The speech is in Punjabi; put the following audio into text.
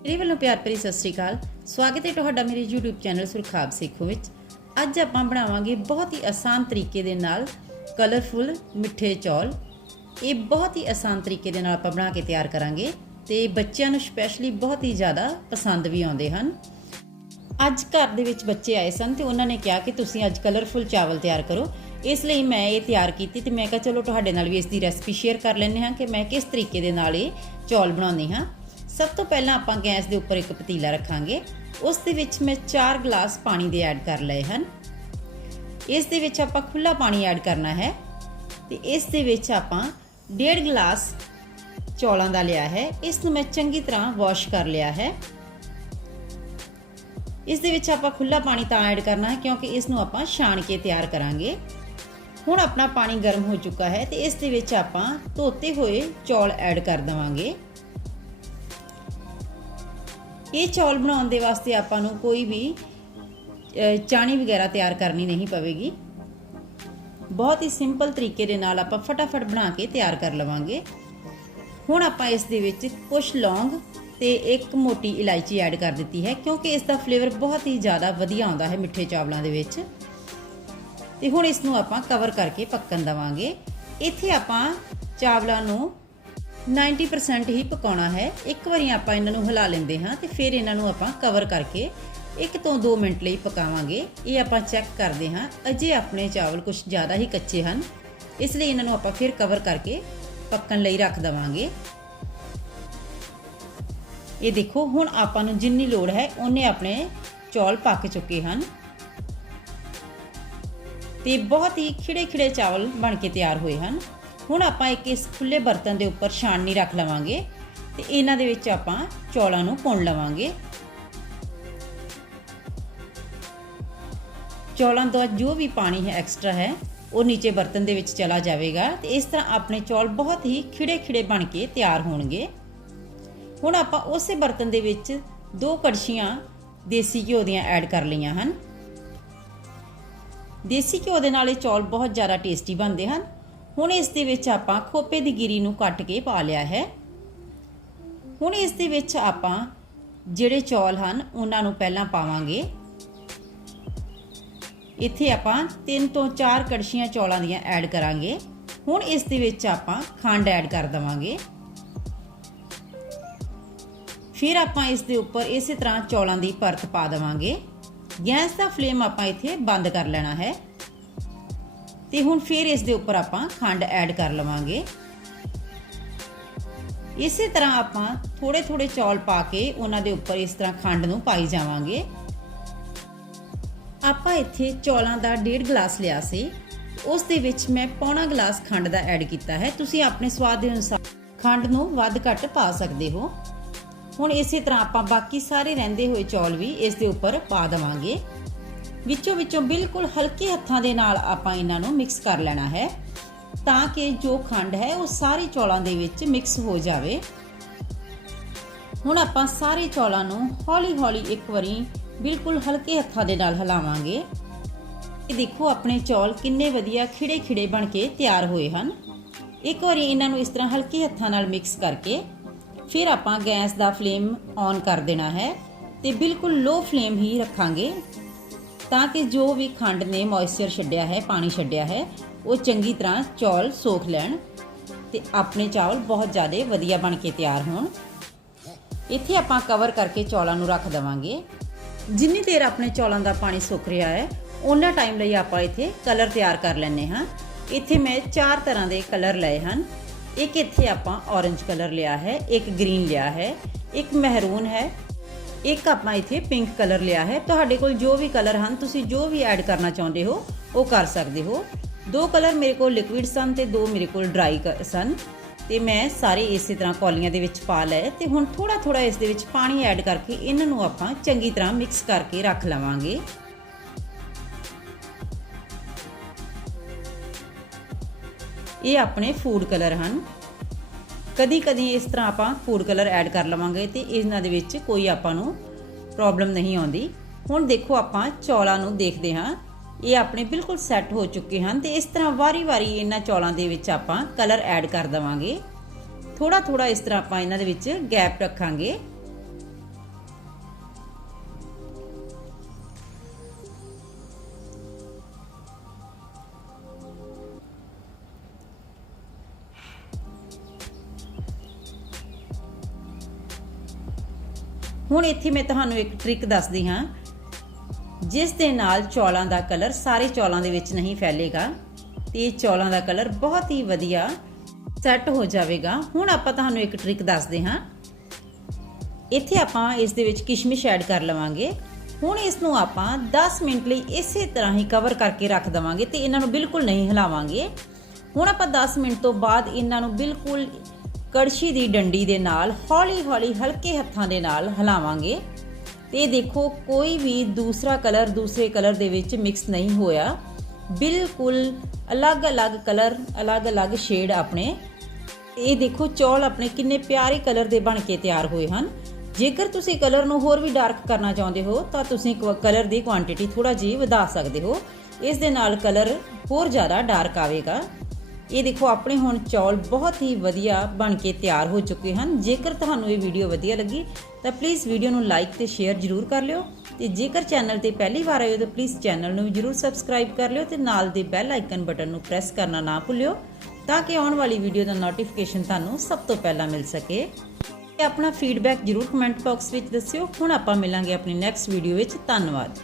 ਮੇਰੇ ਵੱਲੋਂ ਪਿਆਰ ਭਰੀ ਸਤਿ ਸ੍ਰੀ ਅਕਾਲ। ਸਵਾਗਤ ਹੈ ਤੁਹਾਡਾ ਮੇਰੇ YouTube ਚੈਨਲ ਸੁਰਖਾਬ ਸੇਖੋ ਵਿੱਚ। ਅੱਜ ਆਪਾਂ ਬਣਾਵਾਂਗੇ ਬਹੁਤ ਹੀ ਆਸਾਨ ਤਰੀਕੇ ਦੇ ਨਾਲ ਕਲਰਫੁਲ ਮਿੱਠੇ ਚੌਲ। ਇਹ ਬਹੁਤ ਹੀ ਆਸਾਨ ਤਰੀਕੇ ਦੇ ਨਾਲ ਆਪਾਂ ਬਣਾ ਕੇ ਤਿਆਰ ਕਰਾਂਗੇ ਤੇ ਬੱਚਿਆਂ ਨੂੰ ਸਪੈਸ਼ਲੀ ਬਹੁਤ ਹੀ ਜ਼ਿਆਦਾ ਪਸੰਦ ਵੀ ਆਉਂਦੇ ਹਨ। ਅੱਜ ਘਰ ਦੇ ਵਿੱਚ ਬੱਚੇ ਆਏ ਸਨ ਤੇ ਉਹਨਾਂ ਨੇ ਕਿਹਾ ਕਿ ਤੁਸੀਂ ਅੱਜ ਕਲਰਫੁਲ ਚਾਵਲ ਤਿਆਰ ਕਰੋ। ਇਸ ਲਈ ਮੈਂ ਇਹ ਤਿਆਰ ਕੀਤੀ ਤੇ ਮੈਂ ਕਿਹਾ ਚਲੋ ਤੁਹਾਡੇ ਨਾਲ ਵੀ ਇਸ ਦੀ ਰੈਸਪੀ ਸ਼ੇਅਰ ਕਰ ਲੈਂਦੇ ਹਾਂ ਕਿ ਮੈਂ ਕਿਸ ਤਰੀਕੇ ਦੇ ਨਾਲ ਇਹ ਚੌਲ ਬਣਾਉਂਦੀ ਹਾਂ। ਸਭ ਤੋਂ ਪਹਿਲਾਂ ਆਪਾਂ ਗੈਸ ਦੇ ਉੱਪਰ ਇੱਕ ਪਤੀਲਾ ਰੱਖਾਂਗੇ। ਉਸ ਦੇ ਵਿੱਚ ਮੈਂ 4 ਗਲਾਸ ਪਾਣੀ ਦੇ ਐਡ ਕਰ ਲਏ ਹਨ। ਇਸ ਦੇ ਵਿੱਚ ਆਪਾਂ ਖੁੱਲਾ ਪਾਣੀ ਐਡ ਕਰਨਾ ਹੈ ਤੇ ਇਸ ਦੇ ਵਿੱਚ ਆਪਾਂ 1.5 ਗਲਾਸ ਚੌਲਾਂ ਦਾ ਲਿਆ ਹੈ। ਇਸ ਨੂੰ ਮੈਂ ਚੰਗੀ ਤਰ੍ਹਾਂ ਵਾਸ਼ ਕਰ ਲਿਆ ਹੈ। ਇਸ ਦੇ ਵਿੱਚ ਆਪਾਂ ਖੁੱਲਾ ਪਾਣੀ ਤਾਂ ਐਡ ਕਰਨਾ ਹੈ ਕਿਉਂਕਿ ਇਸ ਨੂੰ ਆਪਾਂ ਛਾਣ ਕੇ ਤਿਆਰ ਕਰਾਂਗੇ। ਹੁਣ ਆਪਣਾ ਪਾਣੀ ਗਰਮ ਹੋ ਚੁੱਕਾ ਹੈ ਤੇ ਇਸ ਦੇ ਵਿੱਚ ਆਪਾਂ ਧੋਤੇ ਹੋਏ ਚੌਲ ਐਡ ਕਰ ਦਵਾਂਗੇ। ਇਹ ਚੌਲ ਬਣਾਉਣ ਦੇ ਵਾਸਤੇ ਆਪਾਂ ਨੂੰ ਕੋਈ ਵੀ ਚਾਣੀ ਵਗੈਰਾ ਤਿਆਰ ਕਰਨੀ ਨਹੀਂ ਪਵੇਗੀ। ਬਹੁਤ ਹੀ ਸਿੰਪਲ ਤਰੀਕੇ ਦੇ ਨਾਲ ਆਪਾਂ ਫਟਾਫਟ ਬਣਾ ਕੇ ਤਿਆਰ ਕਰ ਲਵਾਂਗੇ। ਹੁਣ ਆਪਾਂ ਇਸ ਦੇ ਵਿੱਚ ਕੁਝ ਲੌਂਗ ਤੇ ਇੱਕ ਮੋਟੀ ਇਲਾਇਚੀ ਐਡ ਕਰ ਦਿੱਤੀ ਹੈ, ਕਿਉਂਕਿ ਇਸ ਦਾ ਫਲੇਵਰ ਬਹੁਤ ਹੀ ਜ਼ਿਆਦਾ ਵਧੀਆ ਆਉਂਦਾ ਹੈ ਮਿੱਠੇ ਚਾਵਲਾਂ ਦੇ ਵਿੱਚ। ਤੇ ਹੁਣ ਇਸ ਨੂੰ ਆਪਾਂ ਕਵਰ ਕਰਕੇ ਪੱਕਣ ਦਵਾਂਗੇ। ਇੱਥੇ ਆਪਾਂ ਚਾਵਲਾਂ ਨੂੰ 90% ਹੀ ਪਕਾਉਣਾ ਹੈ। ਇੱਕ ਵਾਰੀ ਆਪਾਂ ਇਹਨਾਂ ਨੂੰ ਹਿਲਾ ਲੈਂਦੇ ਹਾਂ ਤੇ ਫਿਰ ਇਹਨਾਂ ਨੂੰ ਆਪਾਂ ਕਵਰ ਕਰਕੇ 1 ਤੋਂ 2 ਮਿੰਟ ਲਈ ਪਕਾਵਾਂਗੇ। ਇਹ ਆਪਾਂ ਚੈੱਕ ਕਰਦੇ ਹਾਂ। ਅਜੇ ਆਪਣੇ ਚਾਵਲ ਕੁਝ ਜ਼ਿਆਦਾ ਹੀ ਕੱਚੇ ਹਨ। ਇਸ ਲਈ ਇਹਨਾਂ ਨੂੰ ਆਪਾਂ ਫਿਰ ਕਵਰ ਕਰਕੇ ਪੱਕਣ ਲਈ ਰੱਖ ਦਵਾਂਗੇ। ਇਹ ਦੇਖੋ, ਹੁਣ ਆਪਾਂ ਨੂੰ ਜਿੰਨੀ ਲੋੜ ਹੈ, ਉਹਨੇ ਆਪਣੇ ਚੌਲ ਪੱਕ ਚੁੱਕੇ ਹਨ। ਤੇ ਬਹੁਤ ਹੀ ਖਿੜੇ ਖਿੜੇ ਚਾਵਲ ਬਣ ਕੇ ਤਿਆਰ ਹੋਏ ਹਨ। ਹੁਣ ਆਪਾਂ ਇੱਕ ਇਸ ਖੁੱਲੇ ਬਰਤਨ ਦੇ ਉੱਪਰ ਛਾਣਨੀ ਰੱਖ ਲਵਾਂਗੇ ਤੇ ਇਹਨਾਂ ਦੇ ਵਿੱਚ ਆਪਾਂ ਚੌਲਾਂ ਨੂੰ ਪੁਣ ਲਵਾਂਗੇ। ਚੌਲਾਂ ਦਾ ਜੋ ਵੀ ਪਾਣੀ ਹੈ ਐਕਸਟਰਾ ਹੈ, ਉਹ ਨੀਚੇ ਬਰਤਨ ਦੇ ਵਿੱਚ ਚਲਾ ਜਾਵੇਗਾ ਤੇ ਇਸ ਤਰ੍ਹਾਂ ਆਪਣੇ ਚੌਲ ਬਹੁਤ ਹੀ ਖਿੜੇ ਖਿੜੇ ਬਣ ਕੇ ਤਿਆਰ ਹੋਣਗੇ। ਹੁਣ ਆਪਾਂ ਉਸੇ ਬਰਤਨ ਦੇ ਵਿੱਚ ਦੋ ਕੜਛੀਆਂ ਦੇਸੀ ਘਿਓ ਦੀਆਂ ਐਡ ਕਰ ਲਈਆਂ ਹਨ। ਦੇਸੀ ਘਿਓ ਦੇ ਨਾਲ ਇਹ ਚੌਲ ਬਹੁਤ ਜ਼ਿਆਦਾ ਟੇਸਟੀ ਬਣਦੇ ਹਨ। ਹੁਣ ਇਸ ਦੇ ਵਿੱਚ ਆਪਾਂ ਖੋਪੇ ਦੀ ਗਿਰੀ ਨੂੰ ਕੱਟ ਕੇ ਪਾ ਲਿਆ ਹੈ। ਹੁਣ ਇਸ ਦੇ ਵਿੱਚ ਆਪਾਂ ਜਿਹੜੇ ਚੌਲ ਹਨ, ਉਹਨਾਂ ਨੂੰ ਪਹਿਲਾਂ ਪਾਵਾਂਗੇ। ਇੱਥੇ ਆਪਾਂ 3 ਤੋਂ 4 ਕੜਛੀਆਂ ਚੌਲਾਂ ਦੀਆਂ ਐਡ ਕਰਾਂਗੇ। ਹੁਣ ਇਸ ਦੇ ਵਿੱਚ ਆਪਾਂ ਖੰਡ ਐਡ ਕਰ ਦਵਾਂਗੇ। ਫਿਰ ਆਪਾਂ ਇਸ ਦੇ ਉੱਪਰ ਇਸੇ ਤਰ੍ਹਾਂ ਚੌਲਾਂ ਦੀ ਪਰਤ ਪਾ ਦਵਾਂਗੇ। ਗੈਸ ਦਾ ਫਲੇਮ ਆਪਾਂ ਇੱਥੇ ਬੰਦ ਕਰ ਲੈਣਾ ਹੈ। ਤੇ ਹੁਣ ਫਿਰ ਇਸ ਦੇ ਉੱਪਰ ਆਪਾਂ ਖੰਡ ਐਡ ਕਰ ਲਵਾਂਗੇ। ਇਸੇ ਤਰ੍ਹਾਂ ਆਪਾਂ ਥੋੜੇ ਥੋੜੇ ਚੌਲ ਪਾ ਕੇ ਉਹਨਾਂ ਦੇ ਉੱਪਰ ਇਸ ਤਰ੍ਹਾਂ ਖੰਡ ਨੂੰ ਪਾਈ ਜਾਵਾਂਗੇ। ਆਪਾਂ ਇੱਥੇ ਚੌਲਾਂ ਦਾ 1.5 ਗਲਾਸ ਲਿਆ ਸੀ। ਉਸ ਦੇ ਵਿੱਚ ਮੈਂ ਪੌਣਾ ਗਲਾਸ ਖੰਡ ਦਾ ਐਡ ਕੀਤਾ ਹੈ। ਤੁਸੀਂ ਆਪਣੇ ਸਵਾਦ ਦੇ ਅਨੁਸਾਰ ਖੰਡ ਨੂੰ ਵੱਧ ਘੱਟ ਪਾ ਸਕਦੇ ਹੋ। ਹੁਣ ਇਸੇ ਤਰ੍ਹਾਂ ਆਪਾਂ ਬਾਕੀ ਸਾਰੇ ਰਹਿੰਦੇ ਹੋਏ ਚੌਲ ਵੀ ਇਸ ਦੇ ਉੱਪਰ ਪਾ ਦਵਾਂਗੇ। ਵਿੱਚੋਂ ਵਿੱਚੋਂ ਬਿਲਕੁਲ ਹਲਕੇ ਹੱਥਾਂ ਦੇ ਨਾਲ ਆਪਾਂ ਇਹਨਾਂ ਨੂੰ ਮਿਕਸ ਕਰ ਲੈਣਾ ਹੈ, ਤਾਂ ਕਿ ਜੋ ਖੰਡ ਹੈ ਉਹ ਸਾਰੇ ਚੌਲਾਂ ਦੇ ਵਿੱਚ ਮਿਕਸ ਹੋ ਜਾਵੇ। ਹੁਣ ਆਪਾਂ ਸਾਰੇ ਚੌਲਾਂ ਨੂੰ ਹੌਲੀ-ਹੌਲੀ ਇੱਕ ਵਾਰੀ ਬਿਲਕੁਲ ਹਲਕੇ ਹੱਥਾਂ ਦੇ ਨਾਲ ਹਿਲਾਵਾਂਗੇ। ਇਹ ਦੇਖੋ ਆਪਣੇ ਚੌਲ ਕਿੰਨੇ ਵਧੀਆ ਖਿੜੇ-ਖਿੜੇ ਬਣ ਕੇ ਤਿਆਰ ਹੋਏ ਹਨ। ਇੱਕ ਵਾਰੀ ਇਹਨਾਂ ਨੂੰ ਇਸ ਤਰ੍ਹਾਂ ਹਲਕੇ ਹੱਥਾਂ ਨਾਲ ਮਿਕਸ ਕਰਕੇ ਫਿਰ ਆਪਾਂ ਗੈਸ ਦਾ ਫਲੇਮ ਔਨ ਕਰ ਦੇਣਾ ਹੈ ਤੇ ਬਿਲਕੁਲ ਲੋ ਫਲੇਮ ਹੀ ਰੱਖਾਂਗੇ। ਤਾਂ ਕਿ ਜੋ ਵੀ ਖੰਡ ਨੇ ਮੋਇਸਚਰ ਛੱਡਿਆ ਹੈ, ਪਾਣੀ ਛੱਡਿਆ ਹੈ, ਉਹ ਚੰਗੀ ਤਰ੍ਹਾਂ ਚੌਲ ਸੋਖ ਲੈਣ ਤੇ ਆਪਣੇ ਚਾਵਲ ਬਹੁਤ ਜ਼ਿਆਦਾ ਵਧੀਆ ਬਣ ਕੇ ਤਿਆਰ ਹੋਣ। ਇੱਥੇ ਆਪਾਂ ਕਵਰ ਕਰਕੇ ਚੌਲਾਂ ਨੂੰ ਰੱਖ ਦਵਾਂਗੇ। ਜਿੰਨੀ ਦੇਰ ਆਪਣੇ ਚੌਲਾਂ ਦਾ ਪਾਣੀ ਸੁੱਕ ਰਿਹਾ ਹੈ ਉਹਨਾਂ ਟਾਈਮ ਲਈ ਆਪਾਂ ਇੱਥੇ ਕਲਰ ਤਿਆਰ ਕਰ ਲੈਣੇ ਹਾਂ। ਇੱਥੇ ਮੈਂ ਚਾਰ ਤਰ੍ਹਾਂ ਦੇ ਕਲਰ ਲਏ ਹਨ। ਇੱਕ ਇੱਥੇ ਆਪਾਂ orange ਕਲਰ ਲਿਆ ਹੈ, ਇੱਕ ਗ੍ਰੀਨ ਲਿਆ ਹੈ, ਇੱਕ ਮਹਿਰੂਨ ਹੈ ਇੱਕ ਆਪਾਂ ਇੱਥੇ ਪਿੰਕ ਕਲਰ ਲਿਆ ਹੈ। ਤੁਹਾਡੇ ਕੋਲ ਜੋ ਵੀ ਕਲਰ ਹਨ, ਤੁਸੀਂ ਜੋ ਵੀ ਐਡ ਕਰਨਾ ਚਾਹੁੰਦੇ ਹੋ, ਉਹ ਕਰ ਸਕਦੇ ਹੋ। ਦੋ ਕਲਰ ਮੇਰੇ ਕੋਲ ਲਿਕੁਇਡ ਸਨ ਤੇ ਦੋ ਮੇਰੇ ਕੋਲ ਡਰਾਈ ਸਨ ਤੇ ਮੈਂ ਸਾਰੇ ਇਸੇ ਤਰ੍ਹਾਂ ਕੌਲੀਆਂ ਦੇ ਵਿੱਚ ਪਾ ਲਏ। ਤੇ ਹੁਣ ਥੋੜਾ ਥੋੜਾ ਇਸ ਦੇ ਵਿੱਚ ਪਾਣੀ ਐਡ ਕਰਕੇ ਇਹਨਾਂ ਨੂੰ ਆਪਾਂ ਚੰਗੀ ਤਰ੍ਹਾਂ ਮਿਕਸ ਕਰਕੇ ਰੱਖ ਲਵਾਂਗੇ। ਇਹ ਆਪਣੇ ਫੂਡ ਕਲਰ ਹਨ। ਕਦੀ ਕਦੀ ਇਸ ਤਰ੍ਹਾਂ ਆਪਾਂ ਫੂਡ ਕਲਰ ਐਡ ਕਰ ਲਵਾਂਗੇ ਤੇ ਇਹਨਾਂ ਦੇ ਵਿੱਚ ਕੋਈ ਆਪਾਂ ਨੂੰ ਪ੍ਰੋਬਲਮ ਨਹੀਂ ਆਉਂਦੀ। ਹੁਣ ਦੇਖੋ ਆਪਾਂ ਚੌਲਾਂ ਨੂੰ ਦੇਖਦੇ ਹਾਂ। ਇਹ ਆਪਣੇ ਬਿਲਕੁਲ ਸੈੱਟ ਹੋ ਚੁੱਕੇ ਹਨ ਤੇ ਇਸ ਤਰ੍ਹਾਂ ਵਾਰੀ-ਵਾਰੀ ਇਹਨਾਂ ਚੌਲਾਂ ਦੇ ਵਿੱਚ ਆਪਾਂ ਕਲਰ ਐਡ ਕਰ ਦਵਾਂਗੇ। ਥੋੜਾ ਥੋੜਾ ਇਸ ਤਰ੍ਹਾਂ ਆਪਾਂ ਇਹਨਾਂ ਦੇ ਵਿੱਚ ਗੈਪ ਰੱਖਾਂਗੇ। ਹੁਣ ਇੱਥੇ ਮੈਂ ਤੁਹਾਨੂੰ ਇੱਕ ਟ੍ਰਿਕ ਦੱਸਦੀ ਹਾਂ। ਜਿਸ ਦੇ ਨਾਲ ਚੌਲਾਂ ਦਾ ਕਲਰ ਸਾਰੇ ਚੌਲਾਂ ਦੇ ਵਿੱਚ ਨਹੀਂ ਫੈਲੇਗਾ ਤੇ ਚੌਲਾਂ ਦਾ ਕਲਰ ਬਹੁਤ ਹੀ ਵਧੀਆ ਸੈੱਟ ਹੋ ਜਾਵੇਗਾ। ਹੁਣ ਆਪਾਂ ਤੁਹਾਨੂੰ ਇੱਕ ਟ੍ਰਿਕ ਦੱਸਦੇ ਹਾਂ। ਇੱਥੇ ਆਪਾਂ ਇਸ ਦੇ ਵਿੱਚ ਕਿਸ਼ਮਿਸ਼ ਐਡ ਕਰ ਲਵਾਂਗੇ। ਹੁਣ ਇਸ ਨੂੰ ਆਪਾਂ 10 ਮਿੰਟ ਲਈ ਇਸੇ ਤਰ੍ਹਾਂ ਹੀ ਕਵਰ ਕਰਕੇ ਰੱਖ ਦਵਾਂਗੇ ਤੇ ਇਹਨਾਂ ਨੂੰ ਬਿਲਕੁਲ ਨਹੀਂ ਹਿਲਾਵਾਂਗੇ। ਹੁਣ ਆਪਾਂ 10 ਮਿੰਟ ਤੋਂ ਬਾਅਦ ਇਹਨਾਂ ਨੂੰ ਬਿਲਕੁਲ ਕੜਛੀ ਦੀ ਡੰਡੀ ਦੇ ਨਾਲ ਹੌਲੀ-ਹੌਲੀ ਹਲਕੇ ਹੱਥਾਂ ਦੇ ਨਾਲ ਹਿਲਾਵਾਂਗੇ। ਤੇ ਦੇਖੋ, ਕੋਈ ਵੀ ਦੂਸਰਾ ਕਲਰ ਦੂਸਰੇ ਕਲਰ ਦੇ ਵਿੱਚ ਮਿਕਸ ਨਹੀਂ ਹੋਇਆ। ਬਿਲਕੁਲ ਅਲੱਗ-ਅਲੱਗ ਕਲਰ, ਅਲੱਗ-ਅਲੱਗ ਸ਼ੇਡ ਆਪਣੇ। ਇਹ ਦੇਖੋ, ਚੌਲ ਆਪਣੇ ਕਿੰਨੇ ਪਿਆਰੇ ਕਲਰ ਦੇ ਬਣ ਕੇ ਤਿਆਰ ਹੋਏ ਹਨ। ਜੇਕਰ ਤੁਸੀਂ ਕਲਰ ਨੂੰ ਹੋਰ ਵੀ ਡਾਰਕ ਕਰਨਾ ਚਾਹੁੰਦੇ ਹੋ, ਤਾਂ ਤੁਸੀਂ ਕਲਰ ਦੀ ਕੁਆਂਟੀਟੀ ਥੋੜਾ ਜਿਹੀ ਵਧਾ ਸਕਦੇ ਹੋ। ਇਸ ਦੇ ਨਾਲ ਕਲਰ ਹੋਰ ਜ਼ਿਆਦਾ ਡਾਰਕ ਆਵੇਗਾ। ਇਹ ਦੇਖੋ, ਆਪਣੇ ਹੁਣ ਚੌਲ ਬਹੁਤ ਹੀ ਵਧੀਆ ਬਣ ਕੇ ਤਿਆਰ ਹੋ ਚੁੱਕੇ ਹਨ। ਜੇਕਰ ਤੁਹਾਨੂੰ ਇਹ ਵੀਡੀਓ ਵਧੀਆ ਲੱਗੀ, ਤਾਂ ਪਲੀਜ਼ ਵੀਡੀਓ ਨੂੰ ਲਾਈਕ ਤੇ ਸ਼ੇਅਰ ਜ਼ਰੂਰ ਕਰ ਲਿਓ। ਤੇ ਜੇਕਰ ਚੈਨਲ ਤੇ ਪਹਿਲੀ ਵਾਰ ਆਏ ਹੋ, ਤਾਂ ਪਲੀਜ਼ ਚੈਨਲ ਨੂੰ ਵੀ ਜ਼ਰੂਰ ਸਬਸਕ੍ਰਾਈਬ ਕਰ ਲਿਓ ਤੇ ਨਾਲ ਦੇ ਬੈਲ ਆਈਕਨ ਬਟਨ ਨੂੰ ਪ੍ਰੈਸ ਕਰਨਾ ਨਾ ਭੁੱਲਿਓ, ਤਾਂ ਕਿ ਆਉਣ ਵਾਲੀ ਵੀਡੀਓ ਦਾ ਨੋਟੀਫਿਕੇਸ਼ਨ ਤੁਹਾਨੂੰ ਸਭ ਤੋਂ ਪਹਿਲਾਂ ਮਿਲ ਸਕੇ। ਤੇ ਆਪਣਾ ਫੀਡਬੈਕ ਜ਼ਰੂਰ ਕਮੈਂਟ ਬਾਕਸ ਵਿੱਚ ਦੱਸਿਓ। ਹੁਣ ਆਪਾਂ ਮਿਲਾਂਗੇ ਆਪਣੀ ਨੈਕਸਟ ਵੀਡੀਓ ਵਿੱਚ। ਧੰਨਵਾਦ।